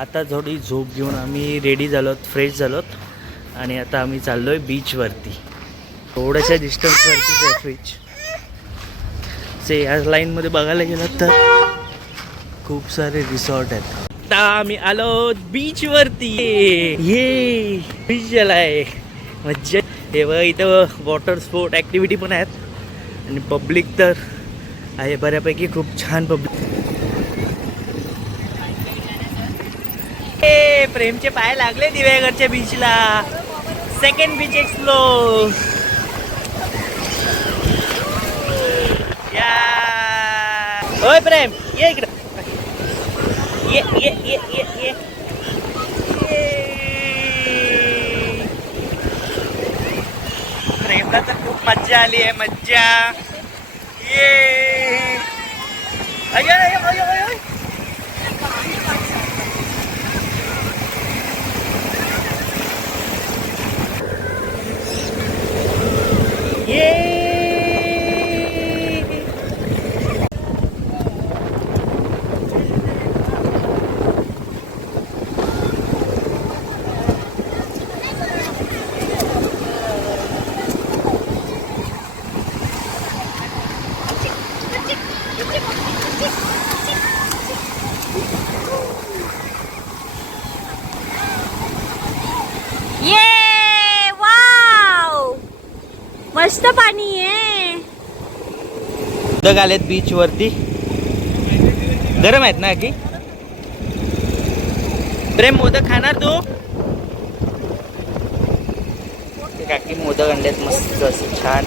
आता थोडी झोप घेऊन आम्ही रेडी झालोत, फ्रेश झालोत आणि आता आम्ही चाललोय बीचवरती. थोड्याशा डिस्टन्सवरतीच आहे बीच. से या लाईनमध्ये बघायला गेलं तर खूप सारे रिसॉर्ट आहेत. आता आम्ही आलो बीचवरती. ये बीच झालाय मज्जा. हे बघ इथं वॉटर स्पोर्ट ॲक्टिव्हिटी पण आहेत आणि पब्लिक तर आहे बऱ्यापैकी, खूप छान पब्लिक. प्रेमचे पाय लागले दिवेगडच्या बीचला. Second beach explore. या ओय प्रेम ये इकडं. ये ये ये ये ये. प्रेमला तर खूप मज्जा आली आहे, मज्जा. ये अय अय अय अय. ये मस्त पाणी आहे. मोदक आलेत बीच वरती. गरम आहेत ना की प्रेम? मोदक खाणार तू? काकी मोदक आणलेत मस्त असे छान.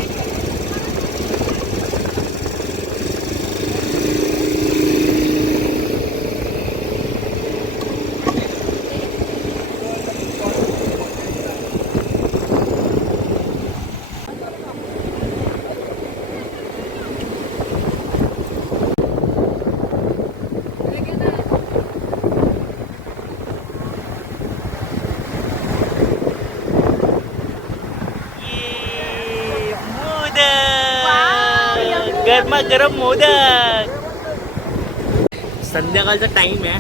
गरम मोदक. संध्याकाळचा टाइम आहे,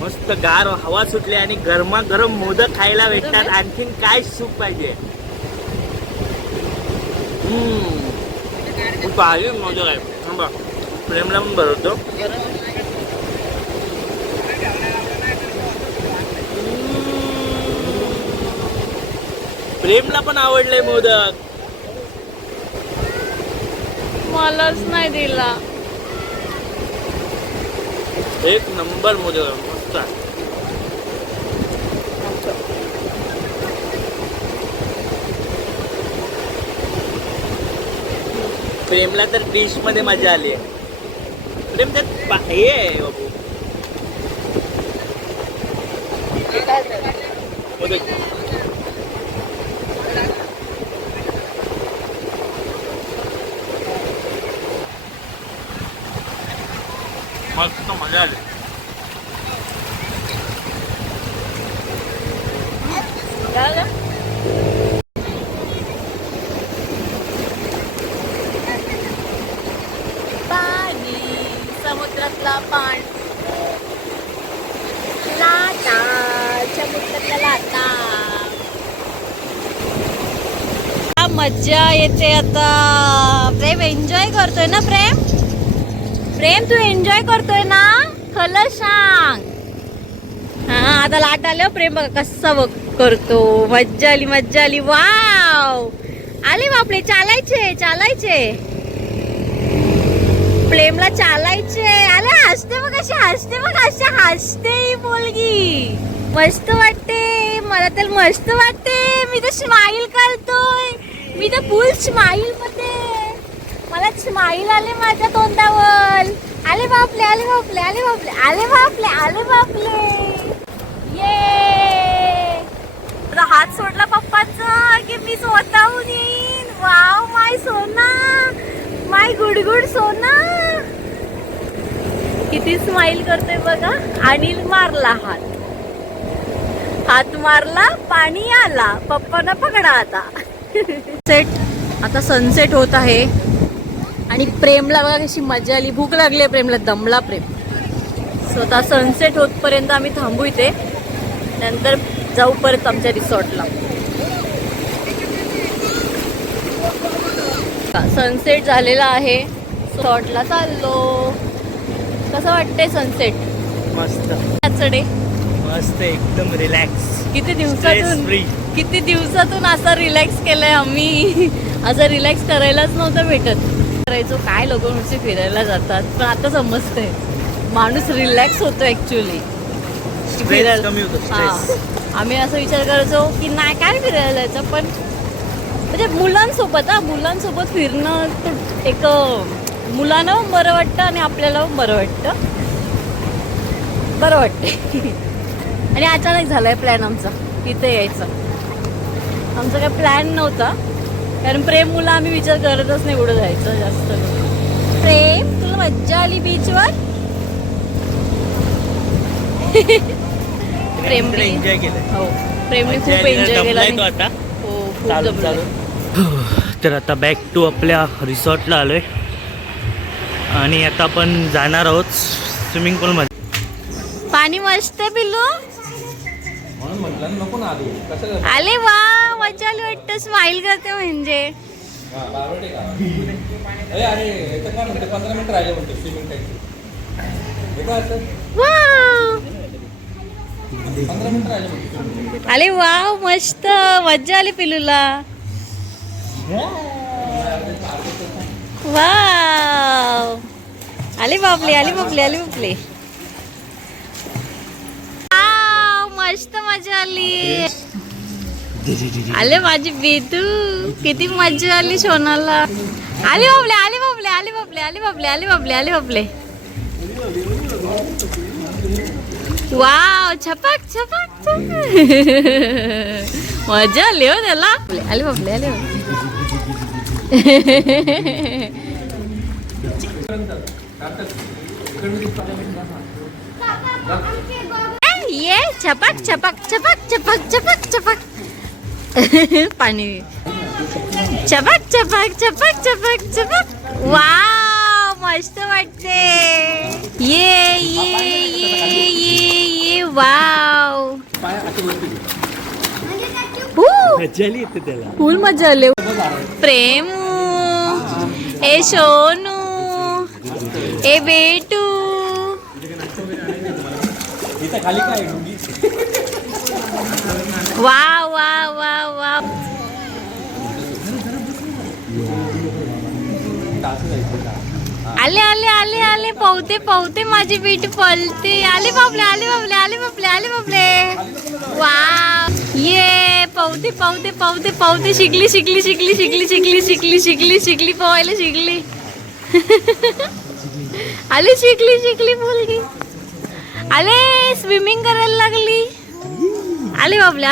मस्त गार हवा सुटली आणि गरमागरम मोदक खायला भेटतात. आणखीन काय सुख पाहिजे. खूप भारी मोदक आहे. थांबा प्रेमला पण भरवतो. प्रेमला पण आवडले मोदक. मलाच नाही दिला. एक नंबर मोदक मस्त आहे. प्रेमला तर डिश मध्ये मजा आली आहे. प्रेम त्यात हे आहे बाबू मोदक. मस्त मजा आली. पाणी समुद्रातला पाणी. लाटा समुद्रातला लाटा. मज्जा येते आता. प्रेम एन्जॉय करतोय ना? प्रेम प्रेम तू एन्जॉय करतोय ना? खरं सांग. हा आता लाट आल्यावर प्रेम बघा कसा बघ करतो. मज्जा आली मज्जा आली. वाव आले बापरे. चालायचे चालायचे. प्रेमला चालायचे. आले हसते बघ कशी हसते बघ. अशी हसते ही मुलगी. मस्त वाटते मला तर. मस्त वाटते. मी तर स्माईल करतोय. मी तर फुल स्माईल मध्ये. मला स्माईल आले माझ्या तोंडावर. आले बापले आले बापले आले बापले आले बापले आले बापले. ये हात सोडला पप्पाचा की मी स्वतःहून येईन. वाव माय सोना, माय गुडगुड सोना. किती स्माईल करतोय बघा. आणि मारला हात. हात मारला पाणी आला. पप्पांना पकडा आता. सेट आता सनसेट होत आहे आणि प्रेमला बघा कशी मजा आली. भूक लागली प्रेमला. दमला प्रेम. सो आता सनसेट होतपर्यंत आम्ही थांबू इथे, नंतर जाऊ परत आमच्या रिसॉर्टला. सनसेट झालेला आहे, रिसॉर्टला चाललो. कसं वाटतंय सनसेट? मस्त डे मस्त एकदम रिलॅक्स. किती दिवसातून असं रिलॅक्स केलंय आम्ही. असं रिलॅक्स करायलाच नव्हतं भेटत. करायचो काय, लोक नुसते फिरायला जातात, पण आता समजतंय माणूस रिलॅक्स होतो ऍक्च्युली फिरायला. कमी होतो स्ट्रेस. आम्ही असं विचार करायचो की नाही काय फिरायला जायचं, पण म्हणजे मुलांसोबत फिरणं तर एक मुलांना बरं वाटतं आणि आपल्याला बरं वाटतं. आणि अचानक झालाय प्लॅन आमचा इथे यायचा. आमचा काय प्लॅन नव्हता, कारण प्रेम मुलं आम्ही विचार करतच नाही कुठं जायचं जास्त. प्रेम, तुला मज्जा आली बीचवर? प्रेम एन्जॉय केलं. हो, प्रेमने खूप एन्जॉय केला. आता हो, खूप चालू जबरदस्त. तर आता बॅक टू आपल्या रिसॉर्टला आलोय आणि आता आपण जाणार आहोत स्विमिंग पूलमध्ये. पाणी मस्त आहे पिल्लू. आले वा, मजा आली वाटतं. स्माइल करते म्हणजे. अरे वा, मस्त मजा आली पिल्लूला. वाव, आले बापले. मस्त मजा आली. आले माझी बेदू, किती मजा आली सोनाला. आले बापले. वाव, छपाक. मजा आली हो त्याला. आले बापले. ये छपाक. पाणी छपाक. वाव, मस्त वाटते. ये वाव. मजा आली येते त्याला. फुल मजा आली. प्रेम, ए सोनू, ए बेटू. वाव. आले पवते माझी बीट पलते. आले बापले. वाव, ये पवते. शिकली पोहायला शिकली. आले शिकली मुलगी. आले स्विमिंग करायला लागली. आले बापले.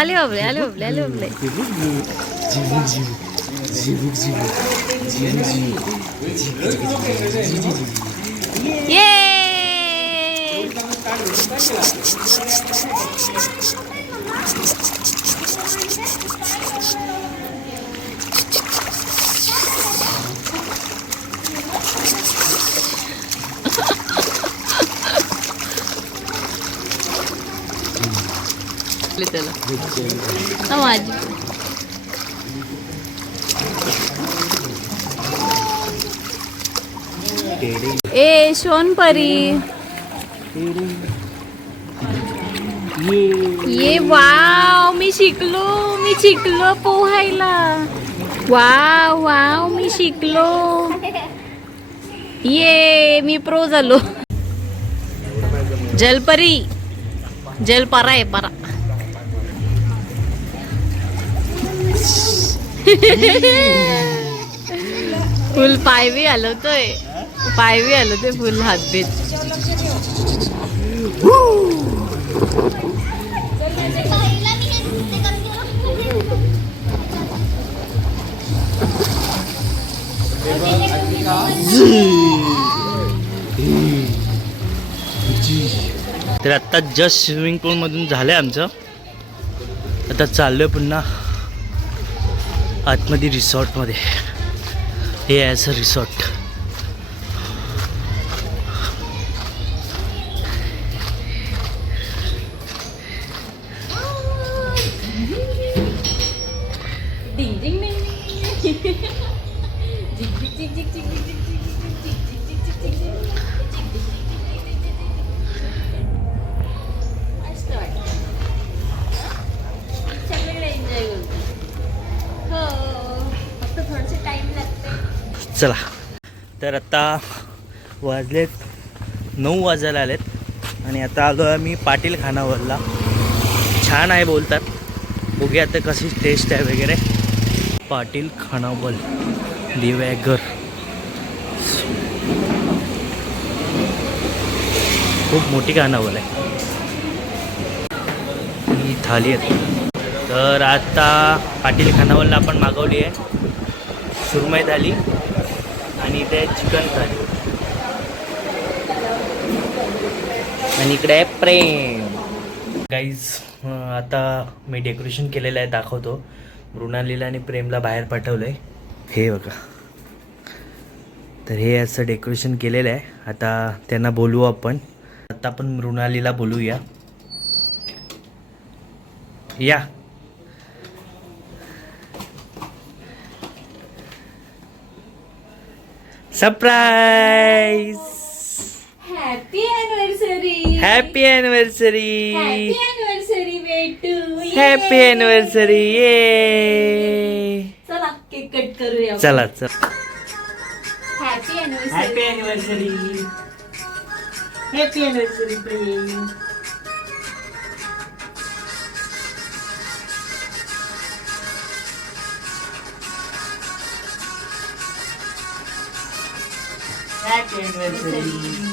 ये त्याला माझी. ए सोनपरी, ये वाव, मी शिकलो पोहायला. वाव, मी शिकलो. ये मी प्रो झालो. जलपरा आहे परा. फुल पाय बी हलवतोय फुल हातबीत. तर आत्ता जस्ट स्विमिंग पूलमधून झालं आहे आमचं. आता चाललो आहे पुन्हा आतमध्ये रिसॉर्टमध्ये. हे ॲज अ रिसॉर्ट. चला तर आता वाजलेत 9 वाजायला आलेत आणि आता आलो आहे मी पाटील खानावरला. छान आहे बोलतात, बघूया आता कशी टेस्ट आहे वगैरे. पाटील खानावल दिवेगर, खूप मोठी खानावल आहे. ही थाली आहे. तर आता पाटील खानावलला आपण मागवली आहे सुरमई थाली आणि इथे चिकन थाली आणि इकडे आहे प्रेम. गाईज आता मी डेकोरेशन केलेलं आहे, दाखवतो. मृणालीला आणि प्रेमला बाहेर पाठवलं आहे, हे बघा. तर हे असं डेकोरेशन केलेलं आहे. आता त्यांना बोलवू आपण. आता आपण मृणालीला बोलूया. या surprise. Happy anniversary. Happy anniversary. Happy anniversary बेटू. Happy anniversary. ये चला केक कट करूया. चला चला. Happy anniversary. Happy anniversary. Happy anniversary प्रेम. Happy anniversary.